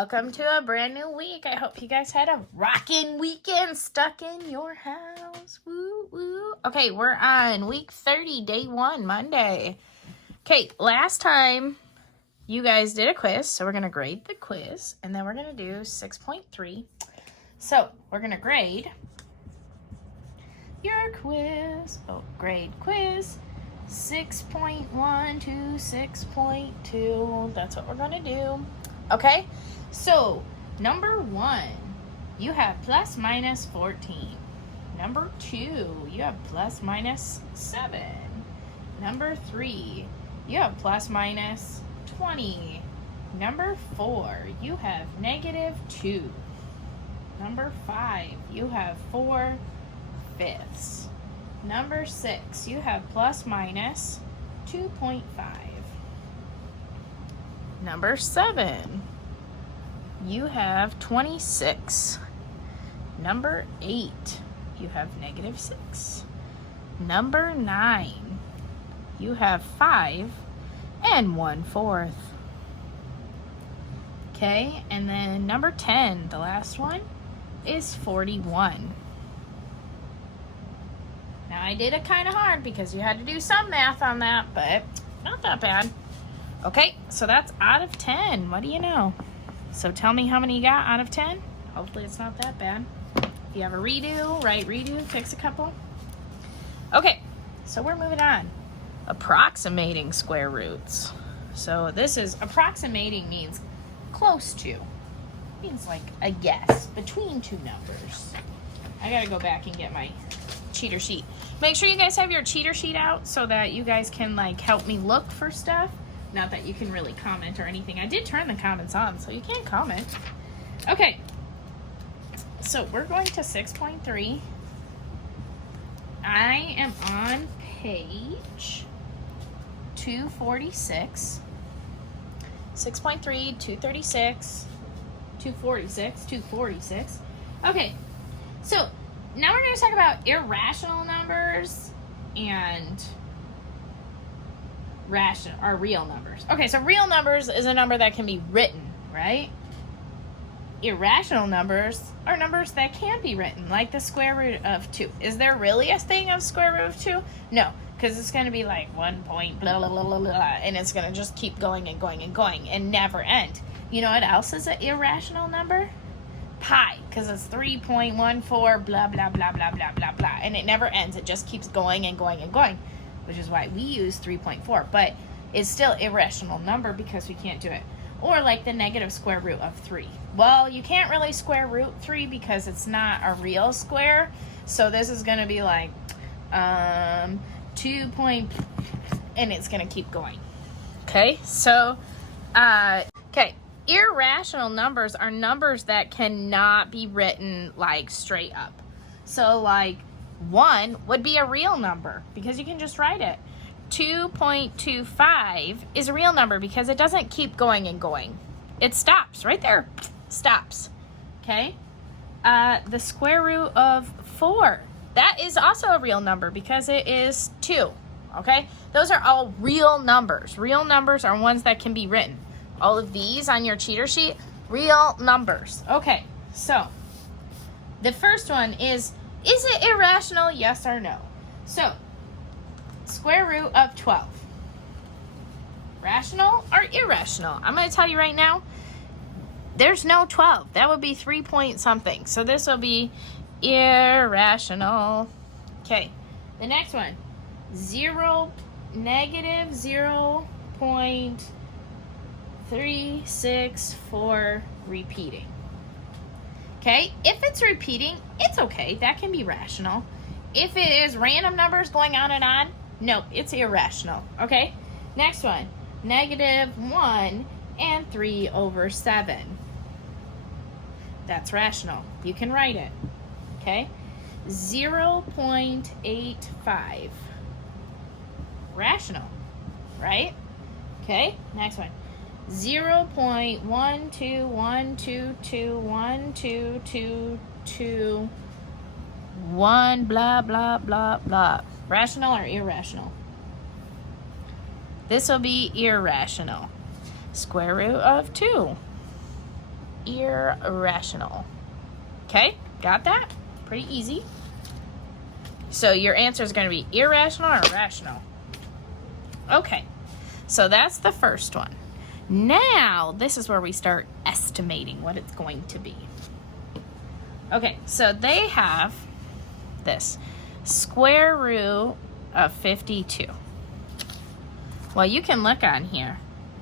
welcome to a brand new week. I hope you guys had a rocking weekend stuck in your house. Woo, woo. Okay, we're on week 30, day 1, Monday. Okay, last time you guys did a quiz, so we're going to grade the quiz, and then we're going to do 6.3. So, we're going to grade your quiz. Oh, grade quiz. 6.1 to 6.2. That's what we're going to do. Okay, so number 1, you have plus minus 14. Number 2, you have plus minus 7. Number 3, you have plus minus 20. Number 4, you have negative 2. Number 5, you have 4/5. Number 6, you have plus minus 2.5. Number 7, you have 26. Number 8, you have negative 6. Number 9, you have 5 and 1/4. Okay, and then number 10, the last one, is 41. Now, I did it kind of hard because you had to do some math on that, but not that bad. Okay, so that's out of 10. What do you know? So tell me how many you got out of 10. Hopefully it's not that bad. If you have a redo, write redo, fix a couple. Okay, so we're moving on. Approximating square roots. So this is, approximating means close to. Means like a guess between two numbers. I gotta go back and get my cheater sheet. Make sure you guys have your cheater sheet out so that you guys can like help me look for stuff. Not that you can really comment or anything. I did turn the comments on, so you can comment. Okay. So we're going to 6.3. I am on page 246. 6.3, 236, 246, 246. Okay. So now we're going to talk about irrational numbers and real numbers. Okay, so real numbers is a number that can be written, right? Irrational numbers are numbers that can't be written, like the square root of 2. Is there really a thing of square root of 2? No, because it's going to be like 1 point blah, blah, blah, blah, blah, and it's going to just keep going and going and going and never end. You know what else is an irrational number? Pi, because it's 3.14 blah, blah, blah, blah, blah, blah, blah, and it never ends. It just keeps going and going and going, which is why we use 3.4, but it's still irrational number because we can't do it. Or like the negative square root of 3. Well, you can't really square root 3 because it's not a real square, so this is going to be like 2 point, and it's going to keep going. Okay, so, okay. Irrational numbers are numbers that cannot be written like straight up. So like 1 would be a real number because you can just write it. 2.25 is a real number because it doesn't keep going and going. It stops right there. Stops. Okay? The square root of 4. That is also a real number because it is 2. Okay? Those are all real numbers. Real numbers are ones that can be written. All of these on your cheater sheet, real numbers. Okay, so the first one is it irrational, yes or no? So, square root of 12. Rational or irrational? I'm going to tell you right now, there's no 12. That would be 3 point something. So this will be irrational. Okay, the next one, negative 0.364 repeating. Okay, if it's repeating, it's okay. That can be rational. If it is random numbers going on and on, nope, it's irrational. Okay, next one, negative 1 and 3/7. That's rational. You can write it. Okay, 0.85. Rational, right? Okay, next one. 0.12122122221 blah blah blah blah. Rational or irrational? This will be irrational. Square root of 2. irrational. Okay, got that? Pretty easy. So your answer is going to be irrational or rational. Okay, so that's the first one. Now, this is where we start estimating what it's going to be. Okay, so they have this square root of 52. Well, you can look on here.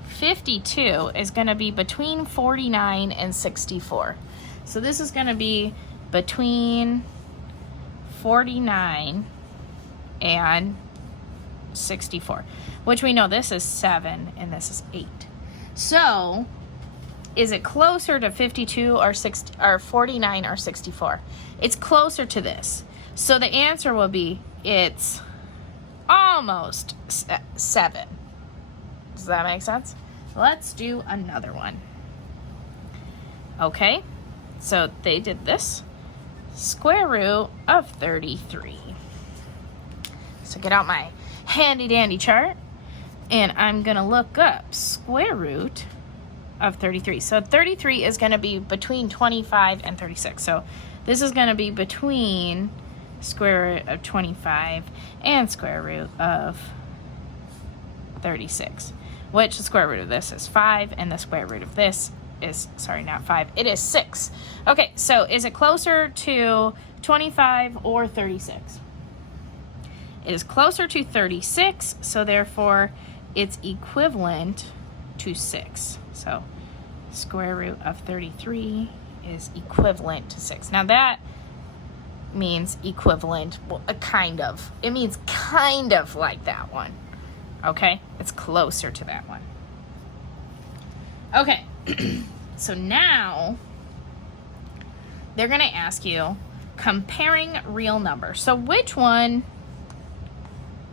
52 is going to be between 49 and 64. So this is going to be between 49 and 64, which we know this is 7 and this is 8. So is it closer to 52 or 60 or 49 or 64? It's closer to this. So the answer will be it's almost 7. Does that make sense? Let's do another one. Okay, so they did this. Square root of 33. So get out my handy dandy chart and I'm gonna look up square root of 33. So 33 is gonna be between 25 and 36. So this is gonna be between square root of 25 and square root of 36, which the square root of this is 5 and the square root of this is, sorry, not 5, it is 6. Okay, so is it closer to 25 or 36? It is closer to 36, so therefore it's equivalent to 6. So square root of 33 is equivalent to 6. Now that means equivalent, well, kind of. It means kind of like that one. Okay, it's closer to that one. Okay, so now they're going to ask you comparing real numbers. So which one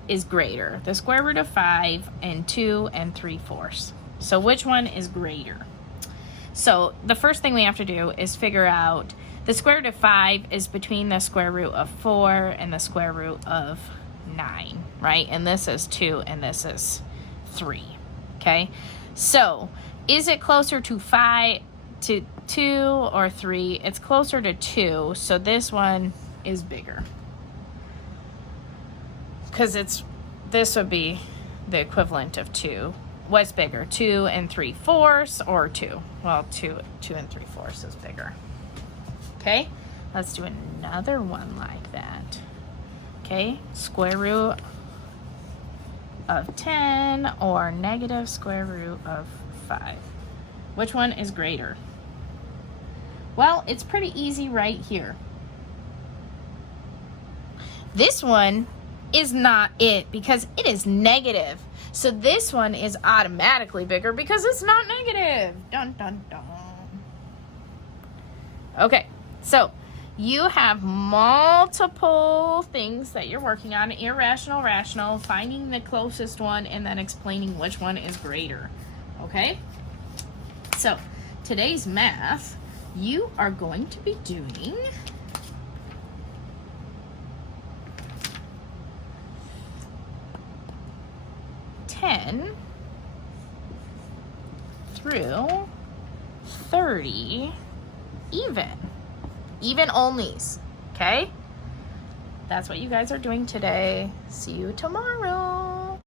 is greater? The square root of 5 and 2 and 3/4. So which one is greater? So the first thing we have to do is figure out the square root of 5 is between the square root of 4 and the square root of 9, right? And this is 2 and this is 3, okay? So is it closer to 5 to 2 or 3? It's closer to 2, so this one is bigger. Because this would be the equivalent of 2. What's bigger, 2 and 3/4 or 2? Well, 2 and 3/4 is bigger. Okay, let's do another one like that. Okay, square root of 10 or negative square root of 5. Which one is greater? Well, it's pretty easy right here. This one is not it because it is negative. So this one is automatically bigger because it's not negative. Dun, dun, dun. Okay, so you have multiple things that you're working on. Irrational, rational, finding the closest one, and then explaining which one is greater. Okay? So today's math, you are going to be doing through 30 even onlys, okay? That's what you guys are doing today. See you tomorrow.